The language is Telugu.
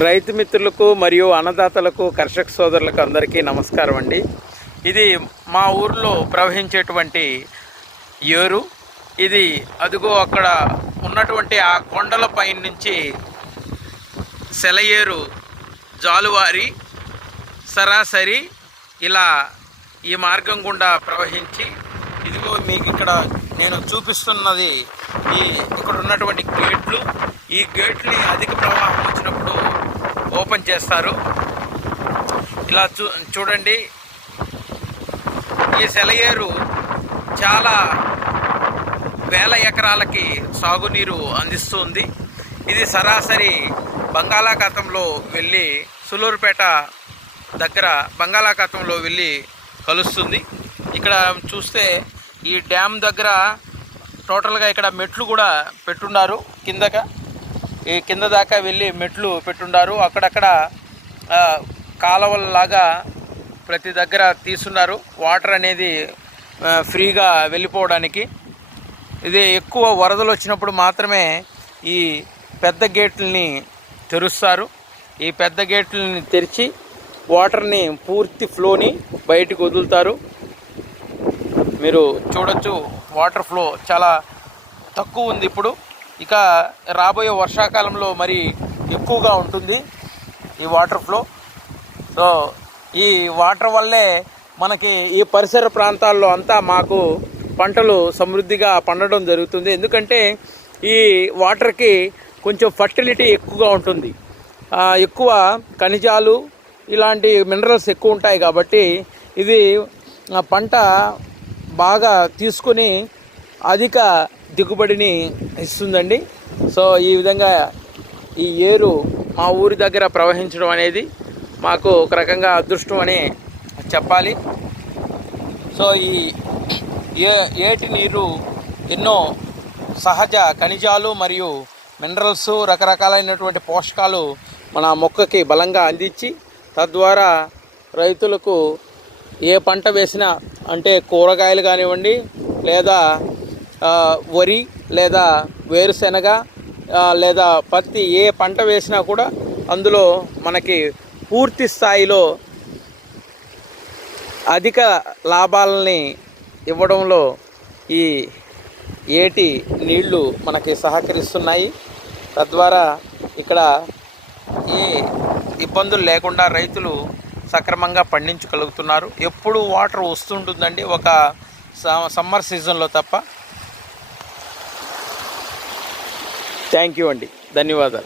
రైతు మిత్రులకు మరియు అన్నదాతలకు కర్షక సోదరులకు అందరికీ నమస్కారం అండి. ఇది మా ఊర్లో ప్రవహించేటువంటి ఏరు. ఇది అదిగో అక్కడ ఉన్నటువంటి ఆ కొండల పైన నుంచి సెలయేరు జాలువారి సరాసరి ఇలా ఈ మార్గం గుండా ప్రవహించి ఇదిగో మీకు ఇక్కడ నేను చూపిస్తున్నది ఇక్కడ ఉన్నటువంటి గేట్లు. ఈ గేట్ని అధిక ప్రవాహం వచ్చినప్పుడు ఓపెన్ చేస్తారు. ఇలా చూడండి, ఈ సెలయేరు చాలా వేల ఎకరాలకి సాగునీరు అందిస్తుంది. ఇది సరాసరి బంగాళాఖాతంలో వెళ్ళి సులూరుపేట దగ్గర బంగాళాఖాతంలో వెళ్ళి కలుస్తుంది. ఇక్కడ చూస్తే ఈ డ్యామ్ దగ్గర టోటల్గా ఇక్కడ మెట్లు కూడా పెట్టున్నారు. ఈ కింద దాకా వెళ్ళి మెట్లు పెట్టున్నారు. అక్కడక్కడ కాలువలలాగా ప్రతి దగ్గర తీస్తున్నారు వాటర్ అనేది ఫ్రీగా వెళ్ళిపోవడానికి. ఇది ఎక్కువ వరదలు వచ్చినప్పుడు మాత్రమే ఈ పెద్ద గేట్లని తెరుస్తారు. ఈ పెద్ద గేట్లని తెరిచి వాటర్ని పూర్తి ఫ్లోని బయటకు వదులుతారు. మీరు చూడొచ్చు, వాటర్ ఫ్లో చాలా తక్కువ ఉంది ఇప్పుడు. ఇక రాబోయే వర్షాకాలంలో మరి ఎక్కువగా ఉంటుంది ఈ వాటర్ ఫ్లో. సో ఈ వాటర్ వల్లే మనకి ఈ పరిసర ప్రాంతాల్లో అంతా మాకు పంటలు సమృద్ధిగా పండడం జరుగుతుంది. ఎందుకంటే ఈ వాటర్కి కొంచెం ఫర్టిలిటీ ఎక్కువగా ఉంటుంది, ఎక్కువ ఖనిజాలు ఇలాంటి మినరల్స్ ఎక్కువ ఉంటాయి. కాబట్టి ఇది పంట బాగా తీసుకొని అధిక దిగుబడిని ఇస్తుందండి. సో ఈ విధంగా ఈ ఏరు మా ఊరి దగ్గర ప్రవహించడం అనేది మాకు ఒక రకంగా అదృష్టం అని చెప్పాలి. సో ఈ ఏటి నీరు ఎన్నో సహజ ఖనిజాలు మరియు మినరల్స్, రకరకాలైనటువంటి పోషకాలు మన మొక్కకి బలంగా అందించి తద్వారా రైతులకు ఏ పంట వేసినా, అంటే కూరగాయలు కానివ్వండి, లేదా వరి, లేదా వేరుశెనగ, లేదా పత్తి, ఏ పంట వేసినా కూడా అందులో మనకి పూర్తి స్థాయిలో అధిక లాభాలని ఇవ్వడంలో ఈ ఏటి నీళ్లు మనకి సహకరిస్తున్నాయి. తద్వారా ఇక్కడ ఏ ఇబ్బందులు లేకుండా రైతులు సక్రమంగా పండించగలుగుతున్నారు. ఎప్పుడు వాటర్ వస్తుంటుందండి, ఒక సమ్మర్ సీజన్లో తప్ప. థ్యాంక్ యూ అండి, ధన్యవాదాలు.